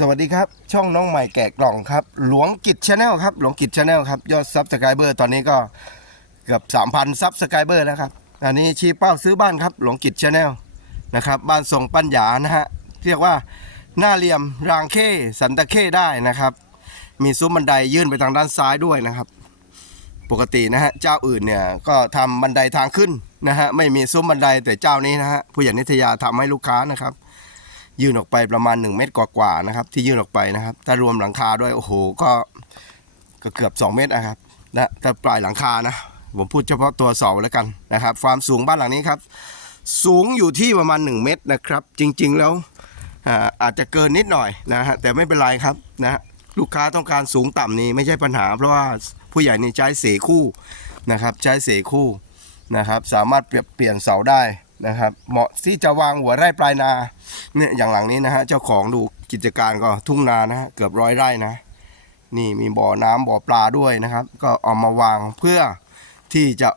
สวัสดีครับ ช่องน้องใหม่แกะกล่องครับ หลวงกิจชาแนลครับ หลวงกิจชาแนลครับ ยอดซับสไครเบอร์ตอนนี้ก็เกือบ 3,000ซับสไครเบอร์แล้วครับ อันนี้ชี้เป้าซื้อบ้านครับ หลวงกิจชาแนลนะครับบ้านทรงปัญญานะฮะ เรียกว่าหน้าเหลี่ยมรางเข้สันตะเข้ได้นะครับ มีซุ้มบันไดยื่นไปทางด้านซ้ายด้วยนะครับ ปกตินะฮะเจ้าอื่นเนี่ยก็ทำบันไดทางขึ้นนะฮะไม่มีซุ้มบันไดแต่เจ้านี้นะฮะผู้ใหญ่นิทยาทำให้ลูกค้านะครับ ยื่นออกไปประมาณ 1 เมตรกว่าๆนะครับ ที่ยื่นออกไปนะครับ ถ้ารวมหลังคาด้วยโอ้โหก็ก็เกือบ 2 เมตรนะครับนะแต่ปลายหลังคานะผมพูดเฉพาะตัวเสาแล้วกันนะครับ ความสูงบ้านหลังนี้ครับ สูงอยู่ที่ประมาณ 1 เมตรนะครับ จริงๆแล้วอาอาจจะเกินนิดหน่อยนะฮะแต่ไม่เป็นไรครับนะลูกค้าต้องการสูงต่ำนี่ไม่ใช่ปัญหา เพราะว่าผู้ใหญ่นี่ใช้เสคู่นะครับ ใช้เสคู่นะครับ สามารถเปลี่ยนเสาได้ นะครับ เหมาะที่จะวางหัวไร่ปลายนาเนี่ยอย่างหลังนี้นะฮะเจ้าของดูกิจการก็ทุ่งนานะฮะเกือบร้อยไร่นะ นี่มีบ่อน้ำบ่อปลาด้วยนะครับ ก็เอามาวางเพื่อที่จะ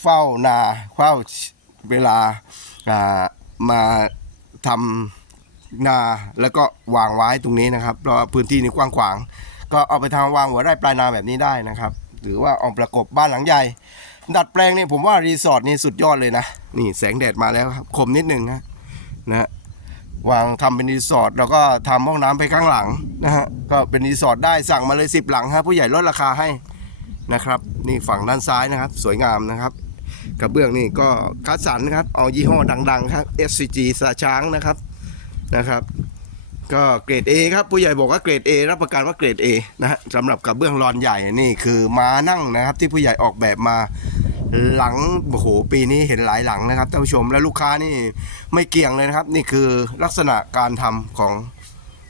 เฝ้านาเฝ้าเวลาอ่ามาทำนาแล้วก็วางไว้ตรงนี้นะครับเพราะพื้นที่นี้กว้างขวาง ก็เอาไปทำวางหัวไร่ปลายนาแบบนี้ได้นะครับ หรือว่าเอาประกบบ้านหลังใหญ่ ดัดแปลงนี่ผมว่ารีสอร์ทนี่สุดยอดเลยนะ นี่แสงแดดมาแล้วครับคมนิดหนึงนะนะวางทำเป็นรีสอร์ทแล้วก็ทำห้องน้ำไปข้างหลังนะฮะก็เป็นรีสอร์ทได้สั่งมาเลย10หลังฮะผู้ใหญ่ลดราคาให้นะครับ นี่ฝั่งด้านซ้ายนะครับ สวยงามนะครับกระเบื้องนี่ก็คัดสรรนะครับ เอายี่ห้อดัง ๆ ครับ SCG สาช้างนะครับนะครับ ก็เกรด A ครับผู้ใหญ่บอกว่าเกรด A รับประกันว่าเกรด A นะฮะสำหรับกระเบื้องรอนใหญ่นี่คือมานั่งนะครับ ที่ผู้ใหญ่ออกแบบมาหลังโอ้โหปีนี้เห็นหลายหลังนะครับท่านผู้ชมและลูกค้านี่ไม่เกี่ยงเลยนะครับ นี่คือลักษณะการทำของ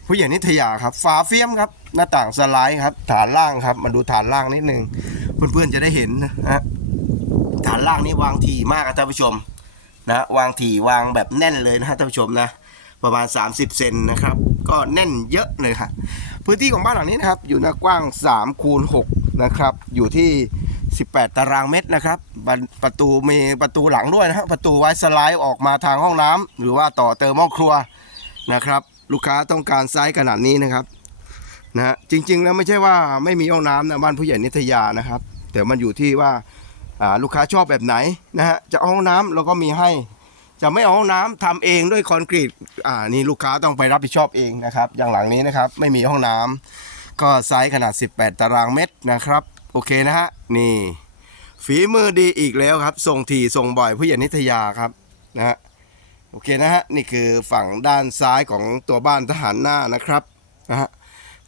ผู้ใหญ่นิทยาครับฝาเฟี้ยมครับ หน้าต่างสไลด์ครับ ฐานล่างครับมาดูฐานล่างนิดนึงเพื่อนๆจะได้เห็นนะฮะฐานล่างนี่วางถี่มากครับท่านผู้ชมนะวางถี่วางแบบแน่นเลยนะฮะท่านผู้ชมนะ ประมาณ 30 เซนนะครับ ก็แน่นเยอะเลยค่ะ พื้นที่ของบ้านหลังนี้นะครับ อยู่หน้ากว้าง3คูณ6นะครับ อยู่ที่ 18 ตารางเมตรนะครับ ประตูมีประตูหลังด้วยนะฮะประตูไว้สไลด์ออกมาทางห้องน้ำหรือว่าต่อเติมห้องครัวนะครับ ลูกค้าต้องการไซส์ขนาดนี้นะครับนะฮะจริง ๆ แล้วไม่ใช่ว่าไม่มีห้องน้ำนะบ้านผู้ใหญ่นิทยานะครับ แต่มันอยู่ที่ว่าอ่าลูกค้าชอบแบบไหนนะฮะจะห้องน้ำเราก็มีให้ จะไม่เอาห้องน้ำทำเองด้วยคอนกรีตอ่านี่ลูกค้าต้องไปรับผิดชอบเองนะครับ อย่างหลังนี้นะครับไม่มีห้องน้ำก็ไซส์ขนาด 18 ตารางเมตรนะครับ โอเคนะฮะนี่ ฝีมือดีอีกแล้วครับ ส่งทีส่งบ่อยผู้ใหญ่นิทยาครับนะฮะโอเคนะฮะนี่คือฝั่งด้านซ้ายของตัวบ้านทหารหน้านะครับนะฮะ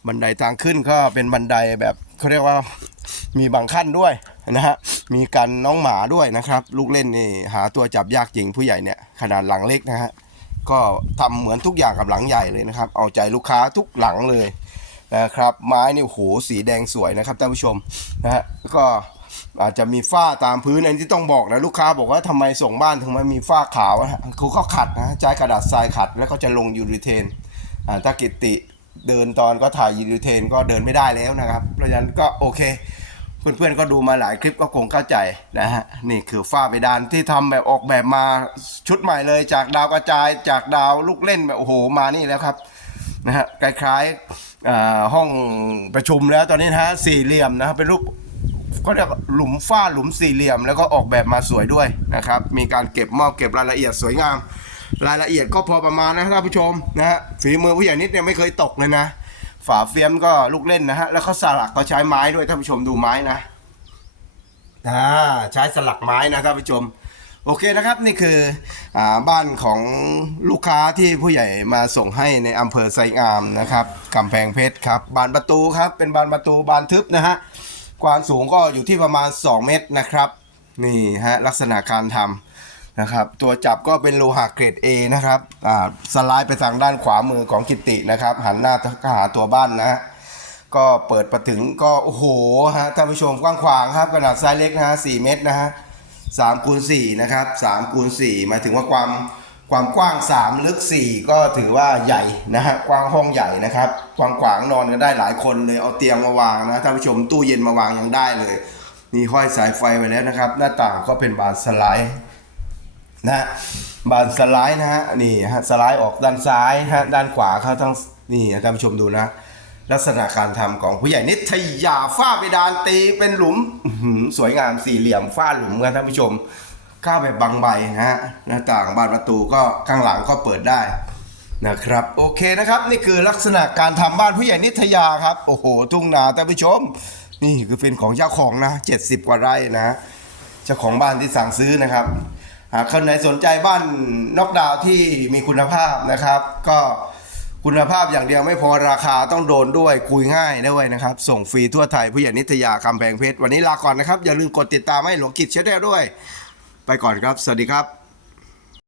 บันไดทางขึ้นก็เป็นบันไดแบบเขาเรียกว่า มีบางขั้นด้วย นะฮะมีกันน้องหมาด้วยนะครับ ลูกเล่นนี่หาตัวจับยากจริงผู้ใหญ่เนี่ยขนาดหลังเล็กนะฮะก็ทำเหมือนทุกอย่างกับหลังใหญ่เลยนะครับ เอาใจลูกค้าทุกหลังเลยนะครับ ไม้นี่โหสีแดงสวยนะครับท่านผู้ชมนะฮะก็อาจจะมีฝ้าตามพื้นอันที่ต้องบอกนะลูกค้าบอกว่าทำไมส่งบ้านถึงไมมีฝ้าขาวนะฮะเขาก็ขัดนะใช้กระดาษทรายขัดแล้วก็จะลงยูริเทนอ่าถ้ากิติเดินตอนก็ถ่ายยูริเทนก็เดินไม่ได้แล้วนะครับเพราะฉะนั้นก็โอเค เพื่อนๆก็ดูมาหลายคลิปก็คงเข้าใจนะฮะนี่คือฝ้าเพดานที่ทำแบบออกแบบมาชุดใหม่เลยจากดาวกระจายจากดาวลูกเล่นแบบโอ้โหมานี่แล้วครับนะฮะคล้ายๆห้องประชุมแล้วตอนนี้นะฮะสี่เหลี่ยมนะครับเป็นรูปก็เรียกหลุมฝ้าหลุมสี่เหลี่ยม แล้วก็ออกแบบมาสวยด้วยนะครับ มีการเก็บมอบเก็บรายละเอียดสวยงาม รายละเอียดก็พอประมาณนะท่านผู้ชมนะฮะฝีมือผู้ใหญ่นิดเนี่ยไม่เคยตกเลยนะ ฝาเฟียมก็ลูกเล่นนะฮะ แล้วเขาสลักก็ใช้ไม้ด้วยท่านผู้ชมดูไม้นะอ่าใช้สลักไม้นะท่านผู้ชม โอเคนะครับนี่คืออ่าบ้านของลูกค้าที่ผู้ใหญ่มาส่งให้ในอำเภอไซงามนะครับกำแพงเพชรครับบานประตูครับเป็นบานประตูบานทึบนะฮะความสูงก็อยู่ที่ประมาณ 2 เมตรนะครับ นี่ฮะลักษณะการทำ นะครับตัวจับก็เป็นโลหะเกรด A นะครับอ่าสไลด์ไปทางด้านขวามือของกิตินะครับ หันหน้าก็หาตัวบ้านนะก็เปิดประถึงก็โอ้โหฮะท่านผู้ชมกว้างขวางครับขนาดไซส์เล็กนะฮะ4เมตรนะฮะ3คูณ4นะครับ3คูณ4หมายถึงว่าความความกว้าง 3 ลึก 4 ก็ถือว่าใหญ่นะฮะกว้างห้องใหญ่นะครับกว้างขวางนอนกันได้หลายคนเลยเอาเตียงมาวางนะท่านผู้ชมตู้เย็นมาวางยังได้เลย มีห้อยสายไฟไว้แล้วนะครับ หน้าต่างก็เป็นบานสไลด์ นะฮะบานสไลด์นะฮะนี่ฮะสไลด์ออกด้านซ้ายฮะด้านขวาเขาทั้งนี่ท่านผู้ชมดูนะ ลักษณะการทำของผู้ใหญ่นิทยาฝ้าเพดานตีเป็นหลุมสวยงามสี่เหลี่ยมฝ้าหลุมครับท่านผู้ชมก้าวแบบบางใบนะฮะหน้าต่างบานประตูก็ข้างหลังก็เปิดได้นะครับโอเคนะครับนี่คือลักษณะการทำบ้านผู้ใหญ่นิทยาครับโอ้โห ทุ่งนาท่านผู้ชม นี่คือเป็นของเจ้าของนะ 70 กว่าไร่นะเจ้าของบ้านที่สั่งซื้อนะครับ หากคนไหนสนใจบ้านนอกดาวที่มีคุณภาพนะครับ ก็คุณภาพอย่างเดียวไม่พอราคาต้องโดนด้วยคุยง่ายด้วยนะครับ ส่งฟรีทั่วไทยผู้ใหญ่นิตยาคำแพงเพชร วันนี้ลาก่อนนะครับ อย่าลืมกดติดตามให้หลวงกิจเชดแด้วย ไปก่อนครับ สวัสดีครับ